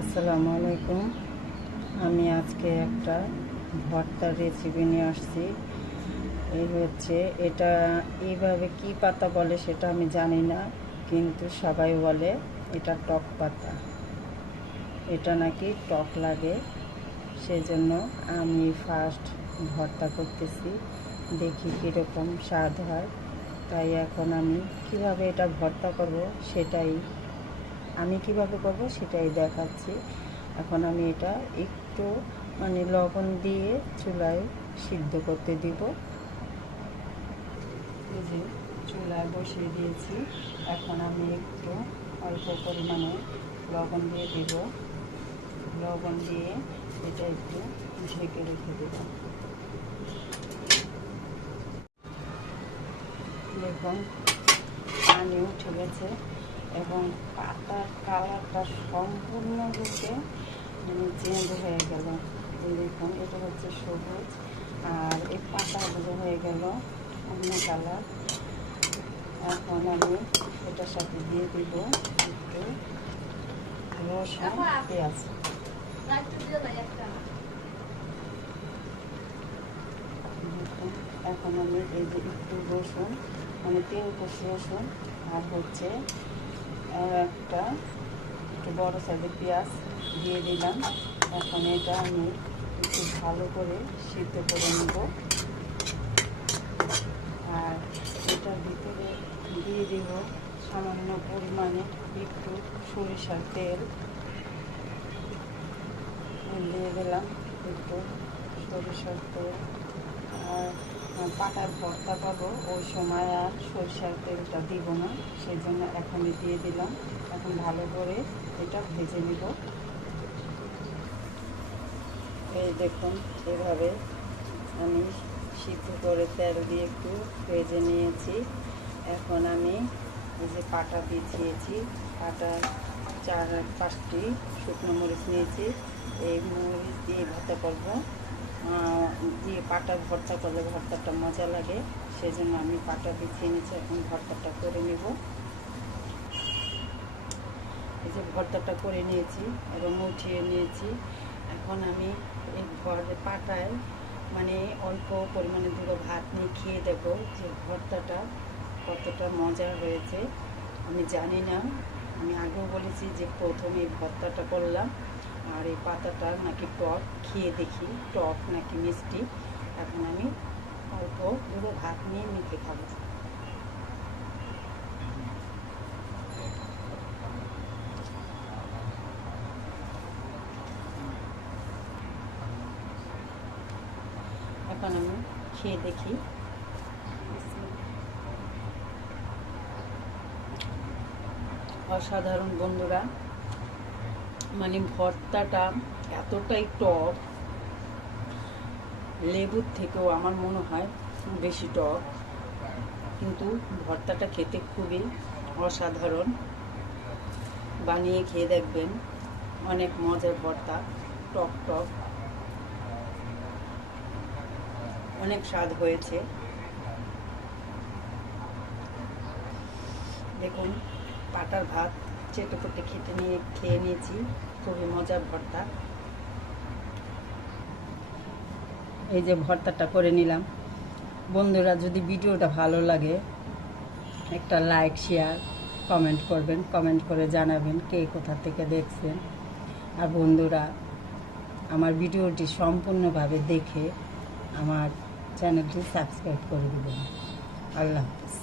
আসসালামু আলাইকুম। আমি আজকে একটা ভর্তার রেসিপি নিয়ে আসছি। এই হচ্ছে এটা এইভাবে কি পাতা বলে সেটা আমি জানি না, কিন্তু সবাই বলে এটা টক পাতা। এটা নাকি টক লাগে, সেজন্য আমি ফার্স্ট ভর্তা করতেছি, দেখি কীরকম স্বাদ হয়। তাই এখন আমি কিভাবে এটা ভর্তা করব সেটাই দেখাচ্ছি। এখন আমি এটা একটু লবণ দিয়ে চুলায় সিদ্ধ করতে দিব। এই যে চুলায় বসিয়ে দিয়েছি, এখন আমি একটু অল্প পরিমাণে লবণ দিয়ে দিব। লবণ দিয়ে এটা একটু ঢেকে রেখে দেব। দেখুন পানি উঠে গেছে এবং পাতার কালারটা সম্পূর্ণরূপে চেঞ্জ হয়ে গেল। এই দেখুন, এটা হচ্ছে সবুজ আর এই পাতাগুলো হয়ে গেল অন্য কালার। এখন আমি এটার সাথে দিয়ে দিব একটু রসুন, পেঁয়াজ। এখন আমি এই যে একটু রসুন, 3 কোষ রসুন আর হচ্ছে একটা একটু বড় সাইজের পেঁয়াজ দিয়ে দিলাম। এখন এটা আমি একটু ভালো করে সিদ্ধ করে নেব। আর এটার ভিতরে দিয়ে দিব সামান্য পরিমাণে একটু সরিষার তেল দিয়ে দিলাম, একটু সরিষার তেল। আর পাটার ভর্তা পাবো, ওই সময় আর সরিষার তেলটা দিব না, সেই জন্য এখনই দিয়ে দিলাম। এখন ভালো করে এটা ভেজে নিব। এই দেখুন, এভাবে আমি সিদ্ধ করে তেল দিয়ে একটু ভেজে নিয়েছি। এখন আমি এই যে পাটা বিছিয়েছি, পাটার 4-5টি শুকনো মরিচ নিয়েছি। এই মরিচ দিয়ে ভর্তা করবো, দিয়ে পাটার ভর্তা করলে ভর্তাটা মজা লাগে, সেজন্য আমি পাটা বিছিয়ে নিয়েছি। এখন ভর্তাটা করে নেব। এই যে ভর্তাটা করে নিয়েছি এবং উঠিয়ে নিয়েছি। এখন আমি এই পাটায় অল্প পরিমাণে দুটো ভাত নিয়ে খেয়ে দেখব যে ভর্তাটা কতটা মজার হয়েছে। আমি জানি না, আমি আগেও বলেছি যে প্রথমে এই ভর্তাটা করলাম আর এই পাতাটা নাকি টক, খেয়ে দেখি টক নাকি মিষ্টি। এখন আমি অল্প দুটো ভাত নিয়ে মেখে খাবো। এখন আমি খেয়ে দেখি। অসাধারণ বন্ধুরা, ভর্তাটা এতটাই টক, লেবুর থেকেও আমার মনে হয় বেশি টক, কিন্তু ভর্তাটা খেতে খুবই অসাধারণ। বানিয়ে খেয়ে দেখবেন, অনেক মজার ভর্তা, টক টক, অনেক স্বাদ হয়েছে। দেখুন, পাটার ভাত চেটে পুটে খেয়ে নিয়েছি, খুবই মজার ভর্তা। এই যে ভর্তাটা করে নিলাম। বন্ধুরা, যদি ভিডিওটা ভালো লাগে একটা লাইক, শেয়ার, কমেন্ট করবেন, কমেন্ট করে জানাবেন কে কোথা থেকে দেখছেন। আর বন্ধুরা, আমার ভিডিওটি সম্পূর্ণভাবে দেখে আমার চ্যানেলটি সাবস্ক্রাইব করে দেবেন। আল্লাহ হাফেজ।